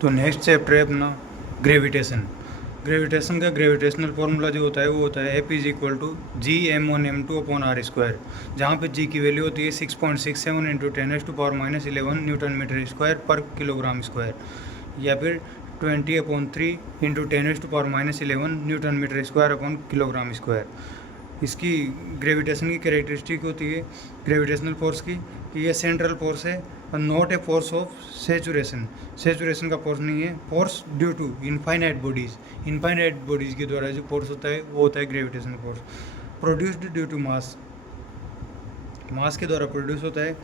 तो next chapter है अपना ग्रेविटेशन। ग्रेविटेशन का ग्रेविटेशनल फॉर्मूला जो होता है वो होता है F is equal to G m1m2 upon are square, जहाँ पे जी की वैल्यू होती है 6.67 इंटू 10⁻11 न्यूटन मीटर स्क्वायर पर किलोग्राम स्क्वायर, या फिर 20/3 into 10⁻11 newton metre square upon kilogram square. इसकी ग्रेविटेशन की कैरेक्टरिस्टिक होती है ग्रेविटेशनल फोर्स की कि ये सेंट्रल फोर्स है और not a force of saturation. Saturation का फोर्स नहीं है, force due to infinite bodies. Infinite bodies के द्वारा जो फोर्स होता है वो होता है gravitational force. Produced due to mass, mass के द्वारा प्रोड्यूस होता है।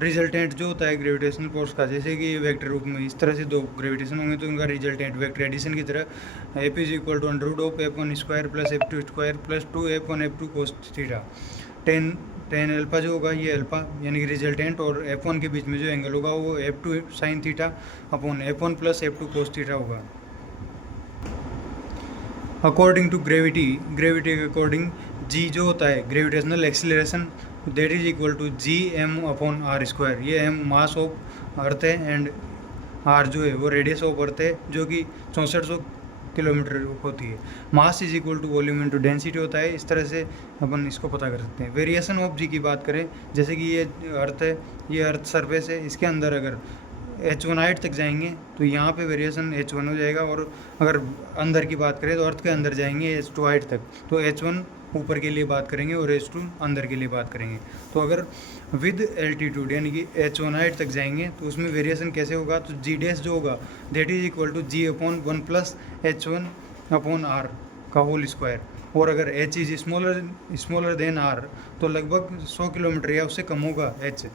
रिजल्टेंट जो होता है ग्रेविटेशनल फोर्स का, जैसे कि वेक्टर रूप में इस तरह से दो ग्रेविटेशन होंगे तो उनका रिजल्टेंट वेक्टर एडिशन की तरह F is equal to under root of f1 square plus f2 square plus 2f1 f2 cos theta. Tan alpha जो होगा ये अल्फा यानी कि रिजल्टेंट और f1 के बीच में जो एंगल होगा वो f2 sine theta upon f1 plus f2 cos theta होगा। अकॉर्डिंग टू ग्रेविटी, ग्रेविटी के अकॉर्डिंग जी जो होता है gravitational acceleration that is equal to G M upon are square. ये एम मास ऑफ अर्थ है and are जो है वो रेडियस ऑफ अर्थ है जो कि 6400 किलोमीटर होती है। Mass is equal to volume into density होता है। इस तरह से अपन इसको पता कर सकते हैं। वेरिएशन ऑफ जी की बात करें, जैसे कि ये अर्थ है, ये अर्थ सरफेस है, इसके अंदर अगर h1 हाइट तक जाएंगे तो यहाँ पे वेरिएशन h1 हो जाएगा, और अगर अंदर की बात करें तो अर्थ के अंदर जाएंगे h2 हाइट तक तो h1 ऊपर के लिए बात करेंगे और h2 अंदर के लिए बात करेंगे। तो अगर विद एल्टीट्यूड यानी कि h1 हाइट तक जाएंगे तो उसमें वेरिएशन कैसे होगा, तो जी डैश जो होगा that is equal to G upon 1 प्लस h1 अपॉन आर का होल स्क्वायर। और अगर h is smaller than R तो लगभग 100 किलोमीटर या उससे कम होगा h,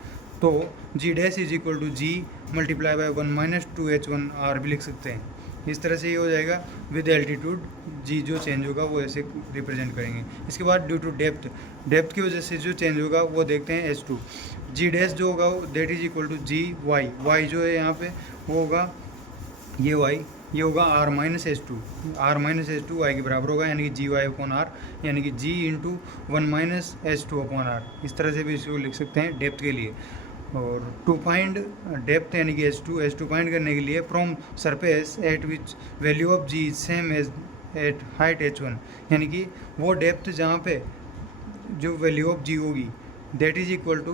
तो g dash is equal to g multiply by 1 minus 2h1 r भी लिख सकते हैं। इस तरह से ये हो जाएगा विद एल्टीट्यूड जी जो चेंज होगा वो ऐसे रिप्रेजेंट करेंगे। इसके बाद ड्यू टू डेप्थ, डेप्थ की वजह से जो चेंज होगा वो देखते हैं h2। जी डैश जो होगा that is equal to G Y, Y जो है यहाँ पे वो होगा ये वाई, ये होगा R minus H two, R minus H two Y के बराबर होगा, यानी कि जी वाई अपॉन आर, यानी कि g into 1 minus H two upon r. इस तरह से भी इसको लिख सकते हैं डेप्थ के लिए। और टू फाइंड डेप्थ यानी कि एच टू फाइंड करने के लिए from surface at which value of G same as at height h1, यानी कि वो डेप्थ जहाँ पे जो वैल्यू ऑफ जी होगी दैट इज इक्वल टू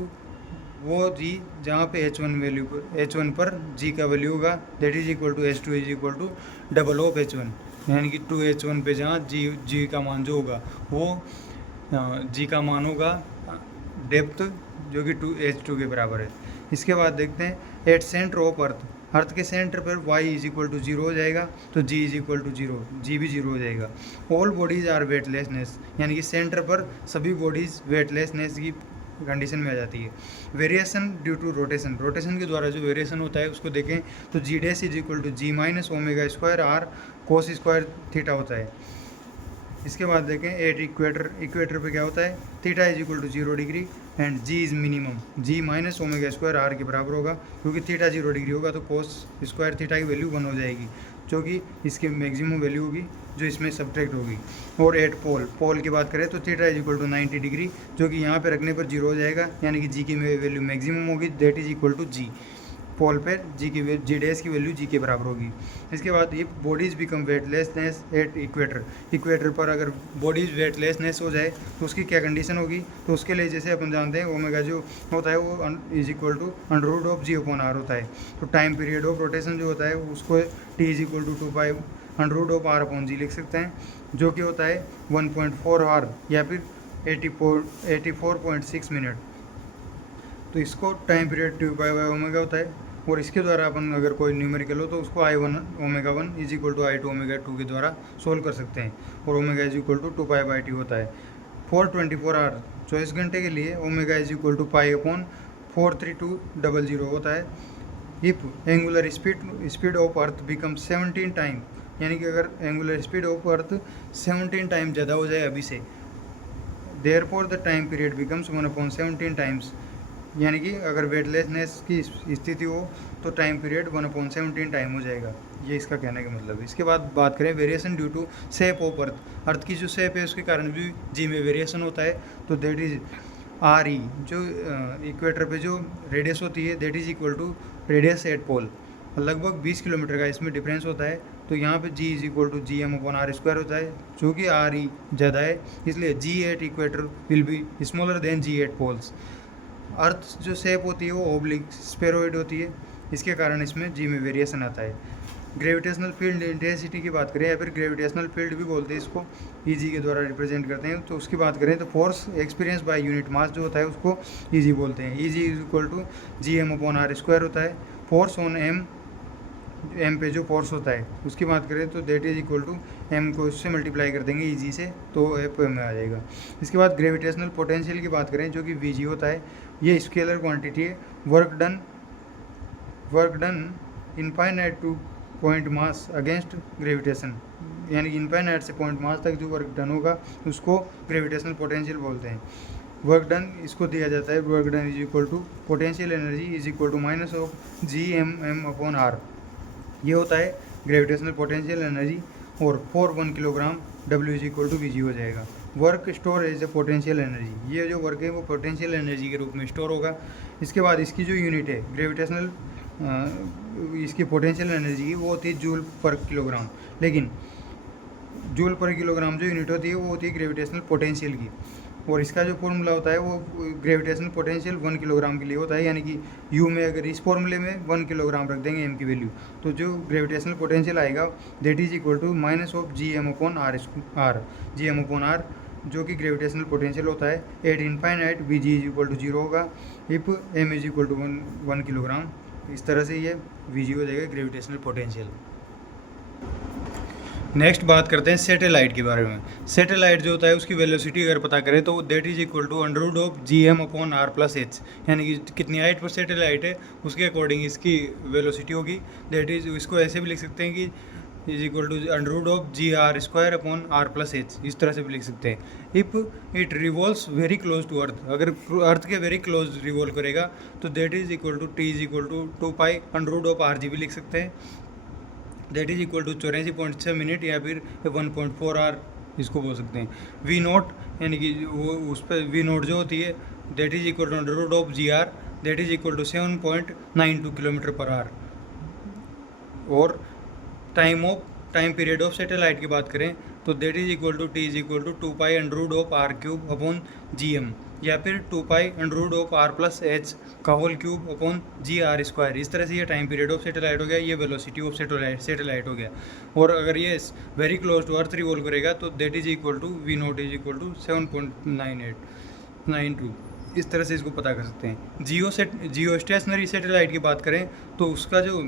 वो जी जहाँ पे h1 पर g का वैल्यू होगा that is equal to h2 is equal to double of h1, यानी कि 2h1 पे जहाँ g का मान जो होगा वो g का मान होगा डेप्थ जो कि 2h2 के बराबर है। इसके बाद देखते हैं एट सेंटर ऑफ अर्थ, अर्थ के सेंटर पर y इज इक्वल टू 0 हो जाएगा तो g is equal to 0, g भी 0 हो जाएगा। ऑल बॉडीज़ आर वेटलेसनेस, यानी कि सेंटर पर सभी बॉडीज़ वेटलेसनेस की कंडीशन में आ जाती है। Variation due to rotation, rotation के द्वारा जो वेरिएशन होता है उसको देखें तो g dash is equal to g minus omega square r cos square theta होता है। इसके बाद देखें एट इक्वेटर, इक्वेटर पे क्या होता है theta is equal to 0 degree and G is minimum, G minus omega square R के बराबर होगा, क्योंकि थीटा 0 डिग्री होगा तो कोस स्क्वायर थीटा की वैल्यू 1 हो जाएगी जो कि इसकी मैक्सिमम वैल्यू होगी जो इसमें सब्ट्रैक्ट होगी। और एट पोल, पोल की बात करें तो theta is equal to 90 degree जो कि यहाँ पे रखने पर 0 हो जाएगा, यानी कि जी की वैल्यू मैक्सिमम होगी दैट इज इक्वल टू जी। पोल पर जी डैश की वैल्यू जी के बराबर होगी। इसके बाद ये bodies become weightlessness at equator, equator पर अगर बॉडीज़ वेटलेसनेस हो जाए तो उसकी क्या कंडीशन होगी, तो उसके लिए जैसे अपन जानते हैं ओमेगा जो होता है वो is equal to under root of G upon R होता है। तो टाइम पीरियड ऑफ रोटेशन जो होता है उसको t is equal to 2 under root of r upon g लिख सकते हैं, जो कि होता है 1.4 आवर या फिर 84.6 मिनट। तो इसको टाइम पीरियड 2 ओमेगा होता है, और इसके द्वारा अपन अगर कोई न्यूमेरिकल हो तो उसको I1 omega 1 is equal to I2 omega 2 के द्वारा सोल्व कर सकते हैं, और omega is equal to 2π/t होता है। 424 आवर 24 घंटे के लिए omega is equal to pi upon 43200 होता है। If angular speed of earth become 17 time, यानी कि अगर angular speed of earth 17 time ज़्यादा हो जाए अभी से, therefore the time period becomes 1/17 times, यानी कि अगर वेटलेसनेस की स्थिति हो तो टाइम पीरियड 1/17 टाइम हो जाएगा, ये इसका कहने का मतलब है। इसके बाद बात करें variation due to shape of earth, earth की जो शेप है उसके कारण भी जी में वेरिएशन होता है, तो दैट इज आर ई जो इक्वेटर पे जो रेडियस होती है that is equal to radius at pole, लगभग 20 किलोमीटर का इसमें डिफरेंस होता है। तो यहाँ पे G is equal to G M upon are square होता है, चूँकि आर ई ज़्यादा है इसलिए G8 equator will be smaller than G8 poles. Earth जो शेप होती है वो ओब्लिक स्फेरॉइड होती है, इसके कारण इसमें G में वेरिएशन आता है। ग्रेविटेशनल फील्ड इंटेंसिटी की बात करें या फिर ग्रेविटेशनल फील्ड भी बोलते हैं इसको, Eg के द्वारा रिप्रेजेंट करते हैं। तो उसकी बात करें तो force experience by unit mass जो होता है उसको Eg बोलते हैं। Eg is equal to G M upon are square होता है। फोर्स ऑन एम पे जो फोर्स होता है उसकी बात करें तो that is equal to M को इससे मल्टीप्लाई कर देंगे Eg से, तो एफ में आ जाएगा। इसके बाद ग्रेविटेशनल पोटेंशियल की बात करें जो कि Vg होता है, ये स्केलर क्वांटिटी है। Work done infinite two point mass against gravitation, यानी कि इनफाइनाइट से पॉइंट मास तक जो वर्क डन होगा उसको ग्रेविटेशनल पोटेंशियल बोलते हैं। वर्क डन इसको दिया जाता है, work done is equal to potential energy is equal to minus of G M upon R, ये होता है ग्रेविटेशनल पोटेंशियल एनर्जी। और 1 kilogram W is equal to Vg हो जाएगा। Work store as a potential energy, ये जो work है वो पोटेंशियल एनर्जी के रूप में स्टोर होगा। इसके बाद इसकी जो यूनिट है ग्रेविटेशनल इसकी पोटेंशियल एनर्जी की वो होती है जूल पर किलोग्राम, लेकिन जूल पर किलोग्राम जो यूनिट होती है वो होती है ग्रेविटेशनल पोटेंशियल की। और इसका जो फॉर्मूला होता है वो ग्रेविटेशनल पोटेंशियल 1 किलोग्राम के लिए होता है, यानी कि यू में अगर इस फॉर्मूले में 1 किलोग्राम रख देंगे एम की वैल्यू, तो जो ग्रेविटेशनल पोटेंशियल आएगा that is equal to minus of G M upon R, जो कि ग्रेविटेशनल पोटेंशियल होता है at infinite Vg is equal to 0 होगा if M is equal to 1 kilogram. इस तरह से ये Vg हो जाएगा ग्रेविटेशनल पोटेंशियल। नेक्स्ट बात करते हैं सैटेलाइट के बारे में। सैटेलाइट जो होता है उसकी वेलोसिटी अगर पता करें तो that is equal to under root of G M upon are plus H, यानी कि कितनी हाइट पर सैटेलाइट है उसके अकॉर्डिंग इसकी वेलोसिटी होगी। दैट इज, इसको ऐसे भी लिख सकते हैं कि is equal to under root of ji are square upon are plus H, इस तरह से भी लिख सकते हैं। If it revolves very close to earth, अगर अर्थ के वेरी क्लोज रिवॉल्व करेगा तो that is equal to T is equal to 2 pi under root of R G भी लिख सकते हैं। That is equal to 84.6 minute या फिर 1.4 आवर इसको बोल सकते हैं। वी नोट, यानी कि वो उस पर वी नोट जो होती है that is equal to under root of ji r, that is equal to 7.92 kilometre per hour. और टाइम पीरियड ऑफ सैटेलाइट की बात करें तो that is equal to T is equal to 2 pi under root of r cube upon g m, या फिर 2 pi under root of r plus h का whole cube upon g are square. इस तरह से ये टाइम पीरियड ऑफ सैटेलाइट हो गया, ये वेलोसिटी ऑफ सैटेलाइट हो गया। और अगर ये very close to earth revolve करेगा तो that is equal to V naught is equal to 7.9892। इस तरह से इसको पता कर सकते हैं। जियो स्टेशनरी सैटेलाइट की बात करें तो उसका जो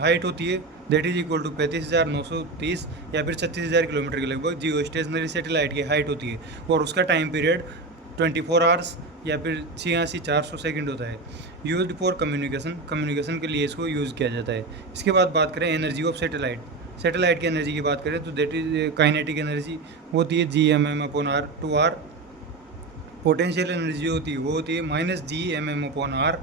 हाइट होती है दैट इज इक्वल टू 35,930 या फिर 36,000 किलोमीटर के लगभग जियो स्टेशनरी सैटेलाइट की हाइट होती है। और उसका टाइम पीरियड 24 आवर्स या फिर 86,400 सेकंड होता है। यूज्ड फॉर कम्युनिकेशन के लिए इसको यूज़ किया जाता है। इसके बाद बात करें एनर्जी ऑफ सैटेलाइट की एनर्जी की बात करें तो दैट इज काइनेटिक एनर्जी होती है G M M upon R two R. Potential energy होती है वो होती है minus G M M upon R,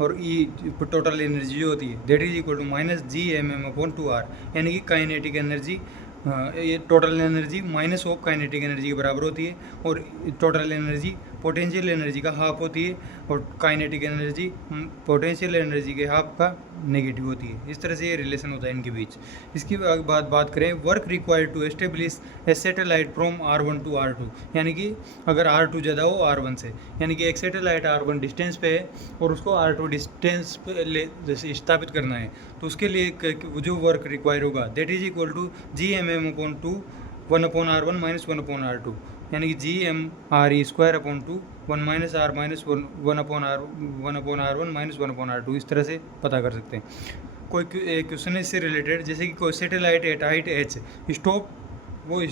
और ई टोटल एनर्जी जो होती है that is equal to minus G M M upon two R, यानी कि काइनेटिक एनर्जी ये total energy minus of kinetic energy के बराबर होती है। और टोटल एनर्जी पोटेंशियल एनर्जी का हाफ होती है, और काइनेटिक एनर्जी पोटेंशियल एनर्जी के हाफ का नेगेटिव होती है। इस तरह से ये रिलेशन होता है इनके बीच। इसकी बाद बात करें work required to establish a satellite from R1 to R2, यानी कि अगर R2 ज़्यादा हो R1 से, यानी कि एक सैटेलाइट R1 डिस्टेंस पे है और उसको R2 डिस्टेंस पे जैसे स्थापित करना है तो उसके लिए जो वर्क रिक्वायर होगा that is equal to G M M upon 2 1 upon R1 minus 1 upon R2, यानी कि G M R E square upon 2 1 minus R minus 1 upon R1 minus 1 upon R2। इस तरह से पता कर सकते हैं। कोई क्वेश्चन इससे रिलेटेड, जैसे कि कोई satellite at height H stop, कोई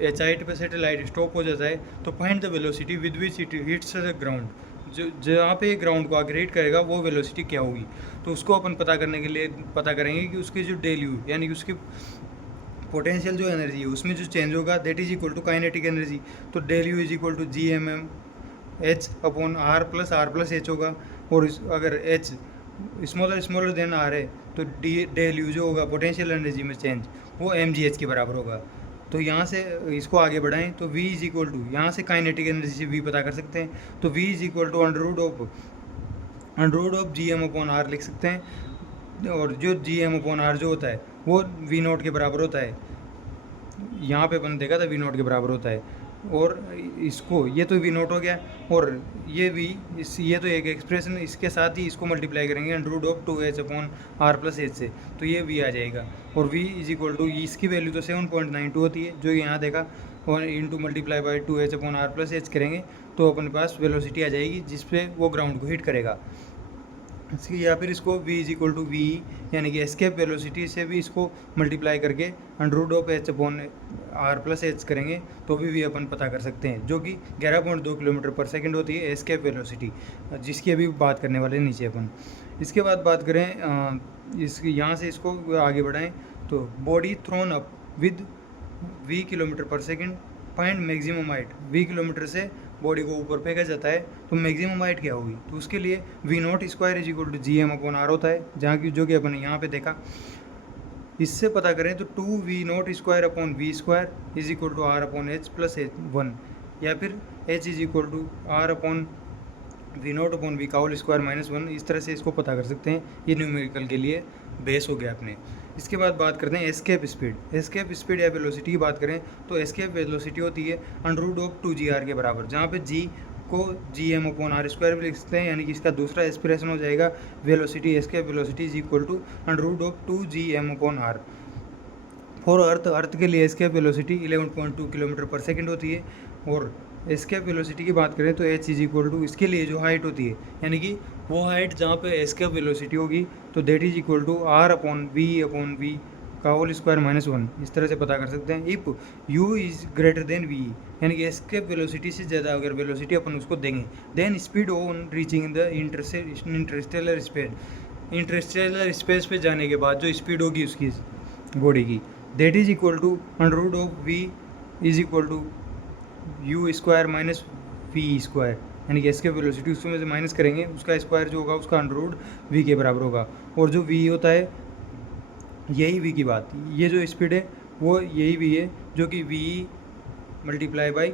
एच हाइट पे सैटेलाइट स्टॉप हो जाता है तो find the velocity with which it hits the ground, जो जहाँ पे ग्राउंड को आगे हिट करेगा वो वेलोसिटी क्या होगी। तो उसको अपन पता करने के लिए पता करेंगे कि उसकी जो डेल्यू, यानी कि उसकी पोटेंशियल जो एनर्जी है उसमें जो चेंज होगा that is equal to kinetic energy. तो डेल्यू is equal to G M m h upon are plus h होगा। और अगर एच स्मॉलर देन आर है तो डेल्यू जो होगा पोटेंशियल एनर्जी में चेंज वो एम जी एच के बराबर होगा। तो यहाँ से इसको आगे बढ़ाएं तो v इज इक्वल टू, यहाँ से काइनेटिक एनर्जी से v पता कर सकते हैं तो v is equal to under root of G M upon R लिख सकते हैं। और जो जी एम अपॉन आर जो होता है वो वी नॉट के बराबर होता है, यहाँ पे अपन देखा था वी नॉट के बराबर होता है। और इसको ये तो वी नॉट हो गया, और ये वी ये तो एक एक्सप्रेशन, इसके साथ ही इसको मल्टीप्लाई करेंगे under root of 2h upon are plus H से, तो ये वी आ जाएगा। और वी इज इक्वल टू, इसकी वैल्यू तो 7.92 होती है जो यहाँ देखा, और into multiply by 2h upon are plus H करेंगे तो अपने पास वेलोसिटी आ जाएगी जिसपे वो ग्राउंड को हिट करेगा। या फिर इसको v is equal to V, यानी कि एस्केप वेलोसिटी से भी इसको मल्टीप्लाई करके under root of H upon are plus H करेंगे तो भी v अपन पता कर सकते हैं, जो कि 11.2 किलोमीटर पर सेकंड होती है एस्केप वेलोसिटी, जिसकी अभी बात करने वाले नीचे अपन। इसके बाद बात करें इस यहाँ से इसको आगे बढ़ाएं तो body thrown up with v kilometre पर second, find maximum height. v kilometre से बॉडी को ऊपर फेंका जाता है तो मैक्सिमम हाइट क्या होगी, तो उसके लिए V naught square is equal to G M upon R होता है, जहाँ की जो कि अपन यहाँ पे देखा। इससे पता करें तो 2v naught square upon V square is equal to R upon H plus H 1, या फिर h is equal to R upon V naught upon V का होल स्क्वायर माइनस 1। इस तरह से इसको पता कर सकते हैं, ये न्यूमेरिकल के लिए बेस हो गया अपने। इसके बाद बात करते हैं एस्केप स्पीड। एस्केप स्पीड या वेलोसिटी की बात करें तो एस्केप वेलोसिटी होती है अंडर रूट ऑफ 2gr के बराबर, जहाँ पे g को G M upon are square भी लिख सकते हैं, यानी कि इसका दूसरा एक्सप्रेशन हो जाएगा velocity, escape velocity is equal to under root of 2gm upon R. For earth के लिए एस्केप वेलोसिटी 11.2 किलोमीटर पर सेकेंड होती है। और एस्केप वेलोसिटी की बात करें तो h इज इक्वल टू इसके लिए जो हाइट होती है, यानी कि वो हाइट जहाँ पे एस्केप वेलोसिटी होगी तो that is equal to R upon V का होल स्क्वायर माइनस 1। इस तरह से पता कर सकते हैं if u is greater than v, यानी कि एस्केप वेलोसिटी से ज़्यादा अगर वेलोसिटी अपन उसको देंगे, then speed on reaching the interstellar space, interstellar space पे जाने के बाद जो स्पीड होगी उसकी बॉडी की, that is equal to under root of v is equal to U square minus V square, यानी कि एस्केप वेलोसिटी उसमें से माइनस करेंगे, उसका स्क्वायर जो होगा उसका अंडर रूट वी के बराबर होगा। और जो वी होता है यही वी की बात, ये जो स्पीड है वो यही वी है जो कि V multiply by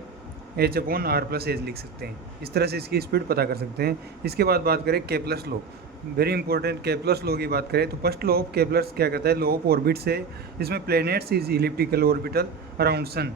H upon are plus H लिख सकते हैं। इस तरह से इसकी स्पीड पता कर सकते हैं। इसके बाद बात करें Kepler's law, very important Kepler's law की बात करें तो फर्स्ट लॉ ऑफ केपलर्स क्या कहता है, लॉ ऑफ ऑर्बिट से, इसमें planets is elliptical orbital around sun,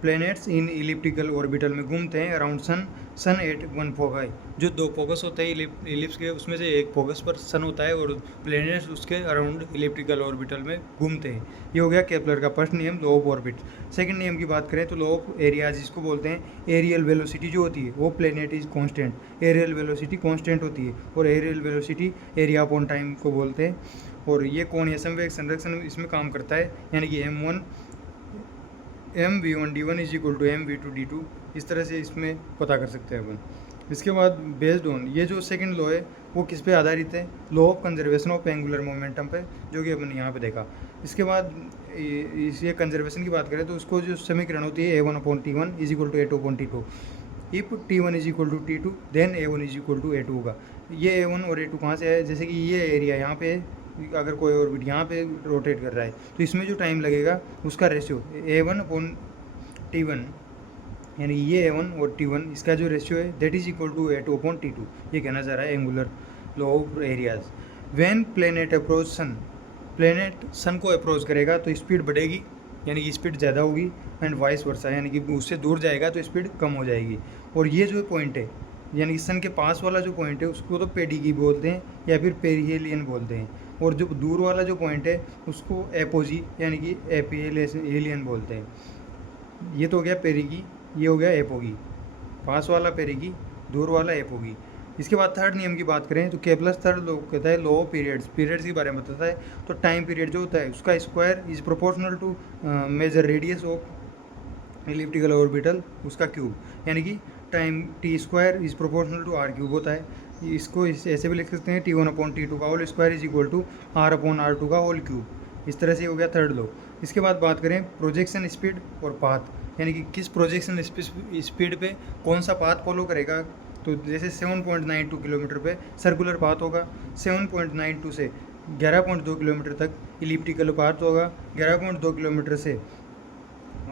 planets in elliptical orbital में घूमते हैं around sun at one foci, जो दो फोकस होते हैं इलिप्स के, उसमें से एक फोकस पर सन होता है और प्लैनेट्स उसके अराउंड इलिप्टिकल ऑर्बिटल में घूमते हैं। ये हो गया केपलर का फर्स्ट नियम, लॉ ऑफ ऑर्बिट। सेकंड नियम की बात करें तो लॉ ऑफ एरिया, जिसको बोलते हैं एरियल वेलोसिटी जो होती है वो planet is constant, areal velocity constant होती है, और areal velocity area upon time को बोलते हैं। और ये कोणीय संवेग संरक्षण इसमें काम करता है, यानी कि mv1d1 is equal to mv2d2, इस तरह से इसमें पता कर सकते हैं अपन। इसके बाद बेस्ड ऑन, ये जो सेकंड लॉ है वो किस पे आधारित है, law of conservation of angular momentum पे, जो कि अपन यहाँ पे देखा। इसके बाद ये कंजर्वेशन की बात करें तो उसको जो समीकरण होती है a1/t1 is equal to a2/t2, if t1 is equal to t2 then a1 is equal to a2 होगा। ये a1 और a2 कहाँ से है, जैसे कि ये एरिया यहाँ पे अगर कोई ऑर्बिट यहाँ पे रोटेट कर रहा है तो इसमें जो टाइम लगेगा उसका रेशियो a1/t1, यानी ये a1 और t1 इसका जो रेशियो है that is equal to a2/t2, ये कहना चाह रहा है angular law of areas. When planet approach sun, planet sun को अप्रोच करेगा तो स्पीड बढ़ेगी, यानी कि स्पीड ज़्यादा होगी, एंड वाइस वर्सा, यानी कि उससे दूर जाएगा तो स्पीड कम हो जाएगी। और ये जो पॉइंट है, यानी कि सन के पास वाला जो पॉइंट है उसको तो पेडिगी बोलते हैं या फिर पेरिहेलियन बोलते हैं, और जो दूर वाला जो पॉइंट है उसको एपोजी यानी कि एपिहेलियन बोलते हैं। ये तो हो गया पेरिगी, ये हो गया एपोगी, पास वाला पेरिगी, दूर वाला एपोगी। इसके बाद थर्ड नियम की बात करें तो केपलर्स थर्ड लॉ कहता है लॉ ऑफ पीरियड्स, पीरियड्स के बारे में बताता है। तो टाइम पीरियड जो होता है उसका square is proportional to major radius of elliptical orbital, उसका क्यूब, यानी कि time T square is proportional to R cube होता है। इसको ऐसे भी लिख सकते हैं t1/t2 का whole square is equal to r/r2 का होल क्यूब। इस तरह से हो गया थर्ड लॉ। इसके बाद बात करें प्रोजेक्शन स्पीड और पाथ, यानी कि किस प्रोजेक्शन स्पीड पे कौन सा पाथ फॉलो करेगा। तो जैसे 7.92 किलोमीटर पे सर्कुलर पाथ होगा, 7.92 से 11.2 किलोमीटर तक इलिप्टिकल पाथ होगा, 11.2 किलोमीटर से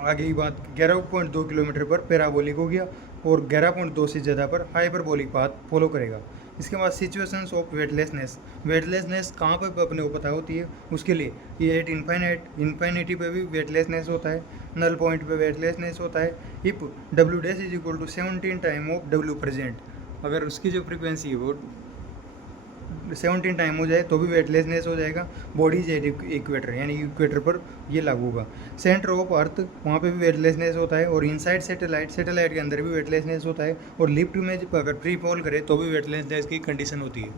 आगे की बात 11.2 किलोमीटर पर पैराबोलिक हो गया, और 11.2 से ज़्यादा पर हाइपरबोलिक पाथ फॉलो करेगा। इसके बाद सिचुएशंस ऑफ वेटलेसनेस, वेटलेसनेस कहाँ पर अपने को पता होती है उसके लिए, ये एट इन्फाइनिटी पे भी वेटलेसनेस होता है, नल पॉइंट पे वेटलेसनेस होता है। If W dash is equal to 17 time of W present, अगर उसकी जो फ्रीक्वेंसी है वो 17 टाइम हो जाए तो भी वेटलेसनेस हो जाएगा। बॉडी इज एट इक्वेटर, यानी इक्वेटर पर ये लागू होगा। सेंटर ऑफ अर्थ, वहाँ पे भी वेटलेसनेस होता है। और इनसाइड सैटेलाइट के अंदर भी वेटलेसनेस होता है। और लिफ्ट में अगर फ्री फॉल करे तो भी वेटलेसनेस की कंडीशन होती है।